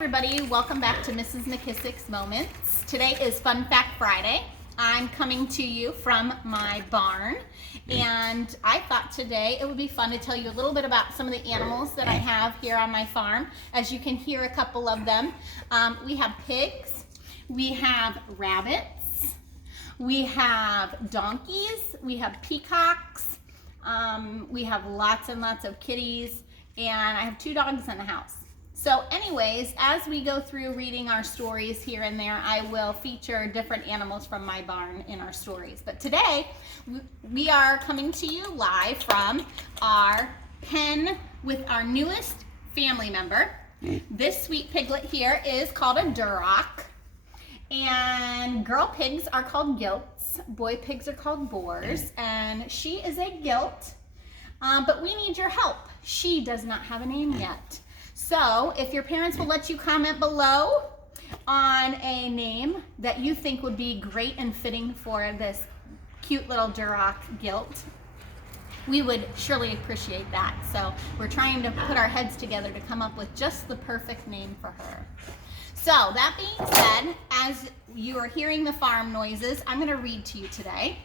Everybody, welcome back to Mrs. McKissick's Moments. Today is Fun Fact Friday. I'm coming to you from my barn, and I thought today it would be fun to tell you a little bit about some of the animals that I have here on my farm. As you can hear a couple of them, we have pigs, we have rabbits, we have donkeys, we have peacocks, we have lots and lots of kitties, and I have 2 dogs in the house. So anyways, as we go through reading our stories here and there, I will feature different animals from my barn in our stories. But today, we are coming to you live from our pen with our newest family member. This sweet piglet here is called a Duroc. And girl pigs are called gilts. Boy pigs are called boars. And she is a gilt, but we need your help. She does not have a name yet. So if your parents will let you comment below on a name that you think would be great and fitting for this cute little Duroc gilt, we would surely appreciate that. So we're trying to put our heads together to come up with just the perfect name for her. So that being said, as you are hearing the farm noises, I'm going to read to you today.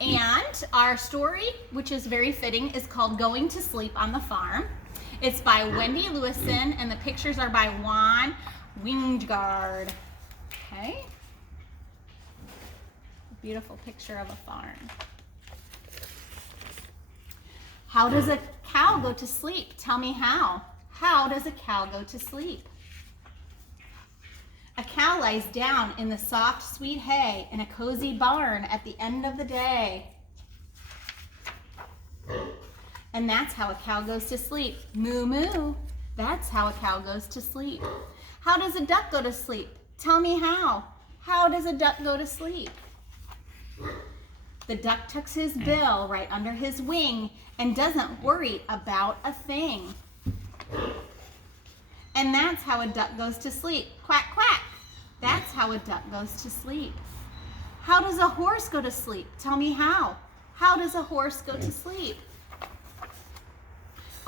And our story, which is very fitting, is called Going to Sleep on the Farm. It's by Wendy Lewison, and the pictures are by Juan Wingard. Okay? Beautiful picture of a farm. How does a cow go to sleep? Tell me how. How does a cow go to sleep? A cow lies down in the soft, sweet hay in a cozy barn at the end of the day. And that's how a cow goes to sleep. Moo moo. That's how a cow goes to sleep. How does a duck go to sleep? Tell me how. How does a duck go to sleep? The duck tucks his bill right under his wing and doesn't worry about a thing. And that's how a duck goes to sleep. Quack, quack. That's how a duck goes to sleep. How does a horse go to sleep? Tell me how. How does a horse go to sleep?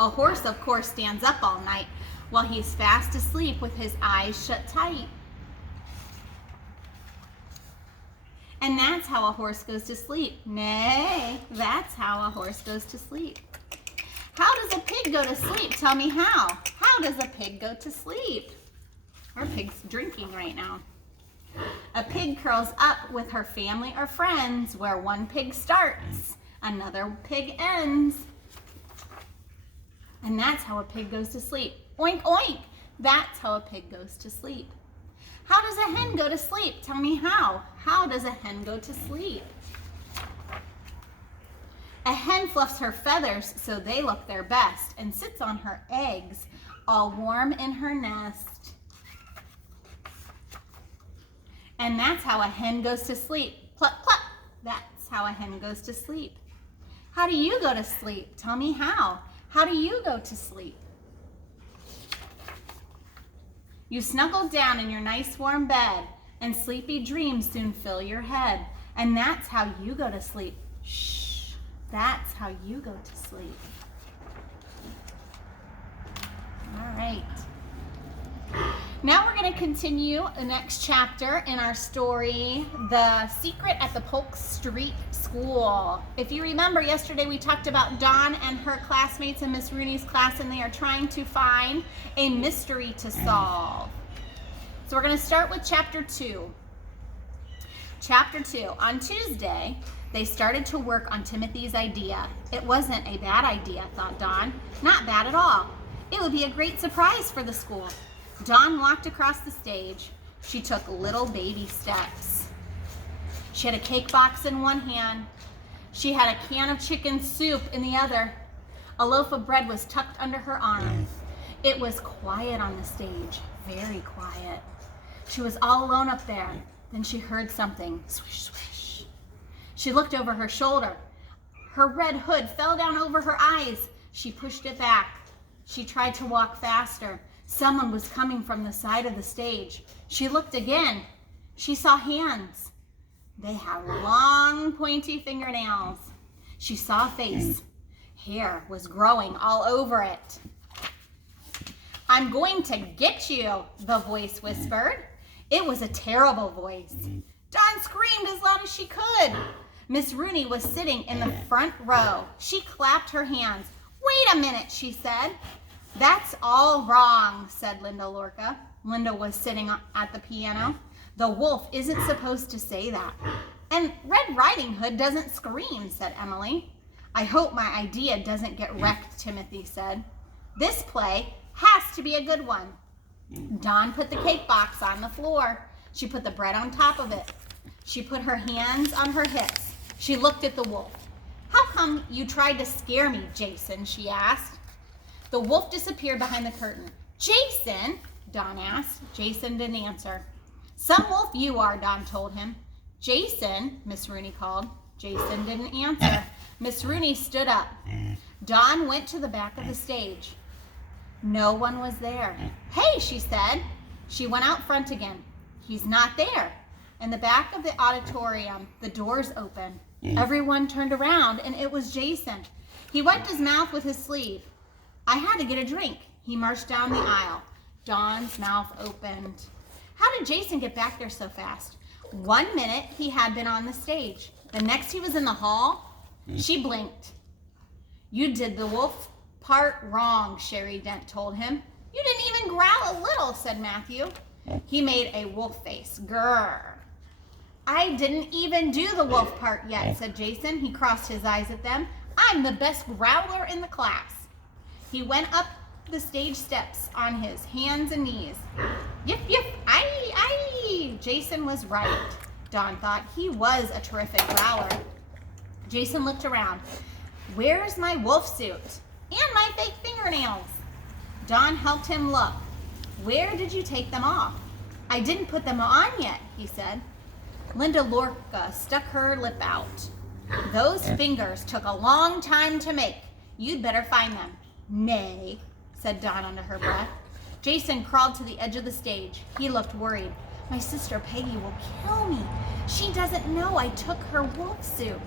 A horse, of course, stands up all night while he's fast asleep with his eyes shut tight. And that's how a horse goes to sleep. Nay, that's how a horse goes to sleep. How does a pig go to sleep? Tell me how. How does a pig go to sleep? Our pig's drinking right now. A pig curls up with her family or friends. Where one pig starts, another pig ends. And that's how a pig goes to sleep. Oink, oink. That's how a pig goes to sleep. How does a hen go to sleep? Tell me how. How does a hen go to sleep? A hen fluffs her feathers so they look their best and sits on her eggs, all warm in her nest. And that's how a hen goes to sleep. Cluck, cluck. That's how a hen goes to sleep. How do you go to sleep? Tell me how. How do you go to sleep? You snuggle down in your nice warm bed, and sleepy dreams soon fill your head. And that's how you go to sleep. Shh, that's how you go to sleep. All right. Now we're going to continue the next chapter in our story, The Secret at the Polk Street School. If you remember, yesterday we talked about Dawn and her classmates in Miss Rooney's class, and they are trying to find a mystery to solve. So we're going to start with Chapter 2. Chapter 2. On Tuesday, they started to work on Timothy's idea. It wasn't a bad idea, thought Dawn. Not bad at all. It would be a great surprise for the school. Dawn walked across the stage. She took little baby steps. She had a cake box in one hand. She had a can of chicken soup in the other. A loaf of bread was tucked under her arm. It was quiet on the stage, very quiet. She was all alone up there. Then she heard something, swish, swish. She looked over her shoulder. Her red hood fell down over her eyes. She pushed it back. She tried to walk faster. Someone was coming from the side of the stage. She looked again. She saw hands. They had long, pointy fingernails. She saw a face. Hair was growing all over it. I'm going to get you, the voice whispered. It was a terrible voice. Dawn screamed as loud as she could. Miss Rooney was sitting in the front row. She clapped her hands. Wait a minute, she said. That's all wrong, said Linda Lorca. Linda was sitting at the piano. The wolf isn't supposed to say that. And Red Riding Hood doesn't scream, said Emily. I hope my idea doesn't get wrecked, Timothy said. This play has to be a good one. Dawn put the cake box on the floor. She put the bread on top of it. She put her hands on her hips. She looked at the wolf. How come you tried to scare me, Jason? She asked. The wolf disappeared behind the curtain. Jason? Dawn asked. Jason didn't answer. Some wolf you are, Dawn told him. Jason, Miss Rooney called. Jason didn't answer. Miss Rooney stood up. Dawn went to the back of the stage. No one was there. Hey, she said. She went out front again. He's not there. In the back of the auditorium, the doors opened. Everyone turned around, and it was Jason. He wiped his mouth with his sleeve. I had to get a drink. He marched down the aisle. Dawn's mouth opened. How did Jason get back there so fast? 1 minute he had been on the stage. The next he was in the hall. She blinked. You did the wolf part wrong, Sherry Dent told him. You didn't even growl a little, said Matthew. He made a wolf face. Grrr. I didn't even do the wolf part yet, said Jason. He crossed his eyes at them. I'm the best growler in the class. He went up the stage steps on his hands and knees. Yip, yip, aye, aye. Jason was right, Dawn thought. He was a terrific growler. Jason looked around. Where's my wolf suit? And my fake fingernails. Dawn helped him look. Where did you take them off? I didn't put them on yet, he said. Linda Lorca stuck her lip out. Those fingers took a long time to make. You'd better find them. Nay, said Dawn under her breath. Jason crawled to the edge of the stage. He looked worried. My sister Peggy will kill me. She doesn't know I took her wolf suit.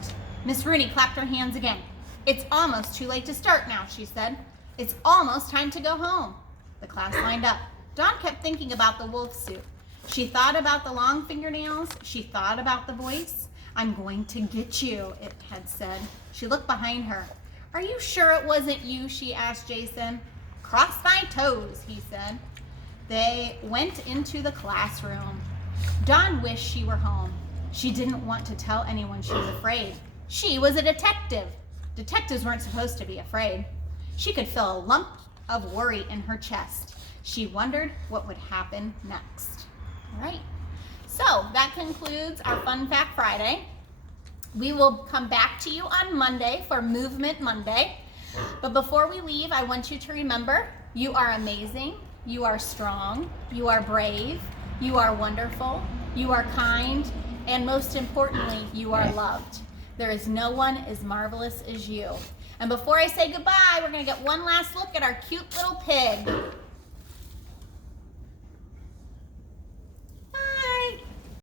Miss Rooney clapped her hands again. It's almost too late to start now, she said. It's almost time to go home. The class lined up. Dawn kept thinking about the wolf suit. She thought about the long fingernails. She thought about the voice. I'm going to get you, it had said. She looked behind her. Are you sure it wasn't you? She asked Jason. Cross my toes, he said. They went into the classroom. Dawn wished she were home. She didn't want to tell anyone she was afraid. She was a detective. Detectives weren't supposed to be afraid. She could feel a lump of worry in her chest. She wondered what would happen next. All right, so that concludes our Fun Fact Friday. We will come back to you on Monday for Movement Monday. But before we leave, I want you to remember, you are amazing, you are strong, you are brave, you are wonderful, you are kind, and most importantly, you are loved. There is no one as marvelous as you. And before I say goodbye, we're going to get one last look at our cute little pig.